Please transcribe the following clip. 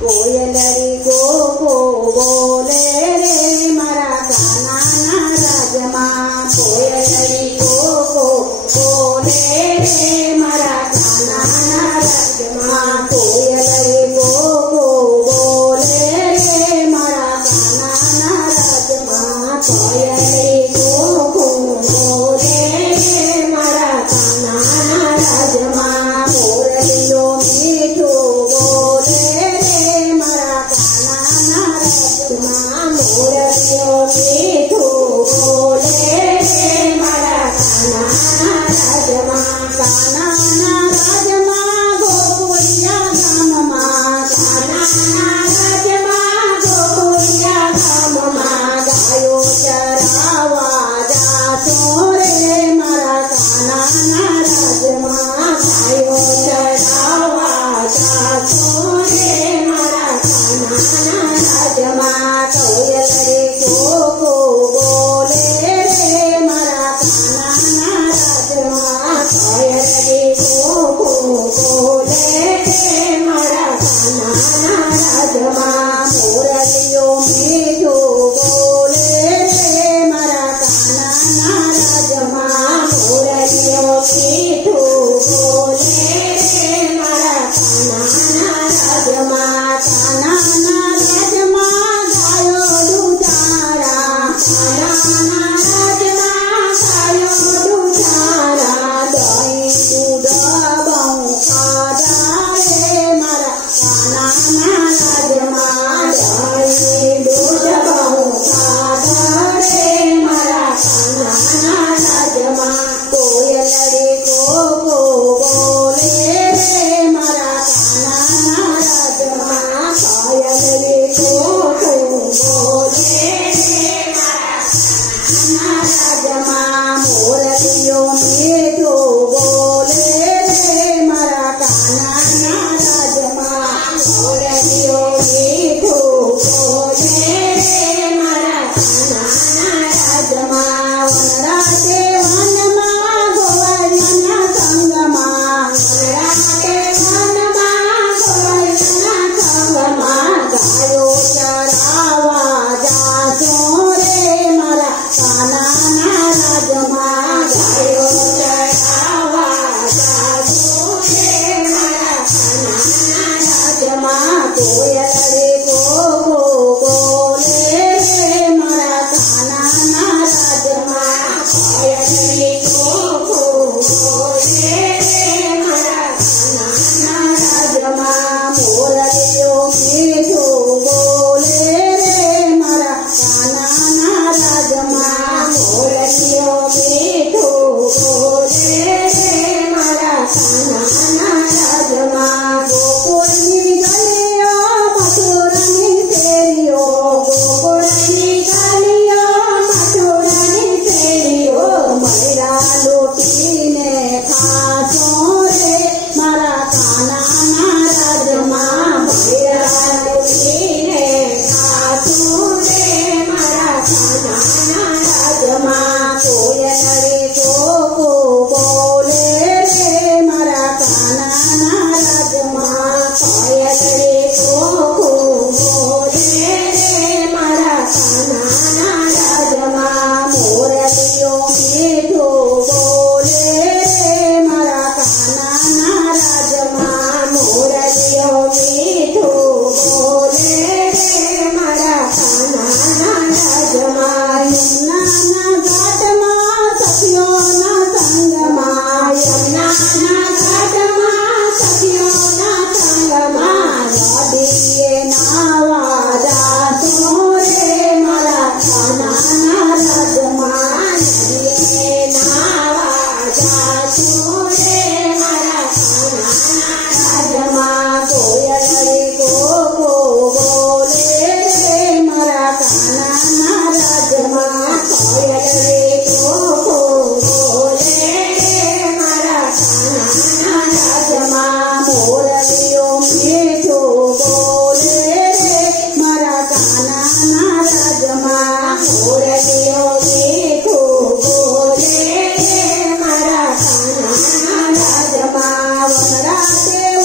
कोयलरी को बोले रे मारा काना राजमा कोयलरी को बोले रे मारा काना राजमा कोयलरी को बोले रे मारा काना राजमा कोयलरी को बोले रे मारा काना राजमा मोरलियो मीठो बोले रे मारा काना राजमा मोरलियो मीठो बोले रे मारा काना राजमा काना राजमा गोकुलिया गाममा काना राजमा गोकुलिया गाममा गायो चरावा जातो रे मारा काना राजमा गायो चरावा जातो रे मारा काना राजमा कोयलरी को बोले रे मारा काना राजमा कोयलरी को बोले रे मारा काना राजमा मोरलियो मीठो बोले रे मारा काना राजमा मोरलियो मीठो बोले रे मारा काना राजमा काना राजमा गायो दुधारा काना राजमा गायो दुधारा दही दूध बहू खादा रे मारा काना राजमा दही दूध बहू खादा रे मारा काना राजमा कोयलरी को बोले रे मारा काना राजमा कोयलरी को बोले रे मारा काना राजमा मोरलियो मीठो बोले रे मारा काना राजमा मोरलियो मीठो बोले रे मारा काना राजमा वनराते वनमा गोवर्धन संगमा वनराते वनमा गोवर्धन संगमा गायो चरावा जातो रे मारा काना राजमा गायो चरावा जातो रे मारा काना राजमा कोयलरी को बोले रे मारा काना राजमा कोयलरी को बोले रे मारा काना राजमा मोरलियो मीठो बोले रे मारा काना राजमा मोरलियो मीठो बोले रे मारा काना राजमा गोकुलनी गलियो मथुरानी फेरियो गोकुलनी गलियो मथुरानी फेरियो मैरा लुटीने खासो रे मारा काना राजमा मैरा लुटीने खासो रे मारा काना राजमा कोयलरी को बोले रे मारा काना देव